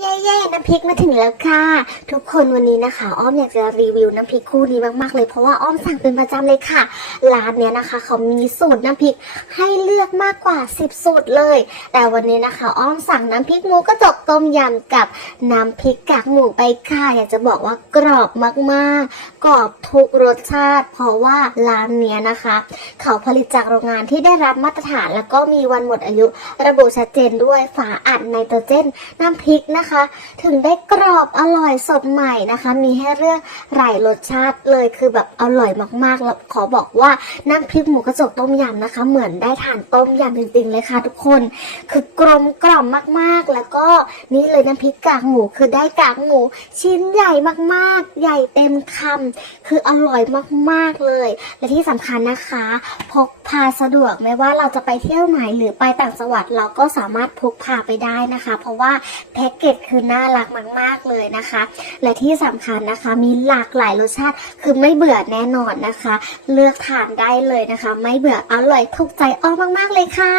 เย้ๆน้ำพริกมาถึงแล้วค่ะ ทุกคนวันนี้นะคะ อ้อมอยากจะรีวิวน้ำพริกคู่นี้มากๆเลยเพราะว่าอ้อมสั่งเป็นประจำเลยค่ะร้านเนี้ยนะคะ เขามีสูตรน้ำพริกให้เลือกมากกว่า 10 สูตรเลย แต่วันนี้นะคะ อ้อมสั่งน้ำพริกหมูกระจกต้มยำกับน้ำพริกกากหมูไปค่ะ อยากจะบอกว่ากรอบมากๆ กรอบทุกรสชาติ เพราะว่าร้านเนี้ยนะคะ เขาผลิตจากโรงงานที่ได้รับมาตรฐาน แล้วก็มีวันหมดอายุ ระบุชัดเจนด้วยฝาอัดไนโตรเจน น้ำพริกนะคะถึงได้กรอบอร่อยสดใหม่นะคะ มีให้เลือกหลายรสชาติเลยคือแบบอร่อยมากๆแล้วขอบอกว่าน้ำพริกหมูกระจกต้มยำนะคะ เหมือนได้ทานต้มยำจริงๆเลยค่ะ ทุกคน คือกลมกล่อมมากๆ แล้วก็นี่เลยน้ำพริกกากหมูคือได้กากหมู ชิ้นใหญ่มากๆ ใหญ่เต็มคำคืออร่อยมากๆเลย และที่สำคัญนะคะพกพาสะดวกไม่ว่าเราจะไปเที่ยวไหนหรือไปต่างจังหวัดเราก็สามารถพกพาไปได้นะคะ เพราะว่าแพ็กเกจคือน่ารักมากๆเลยนะคะ และที่สำคัญนะคะมีหลากหลายรสชาติคือไม่เบื่อแน่นอนนะคะ เลือกทานได้เลยนะคะ ไม่เบื่ออร่อยถูกใจอ้อมมากๆเลยค่ะ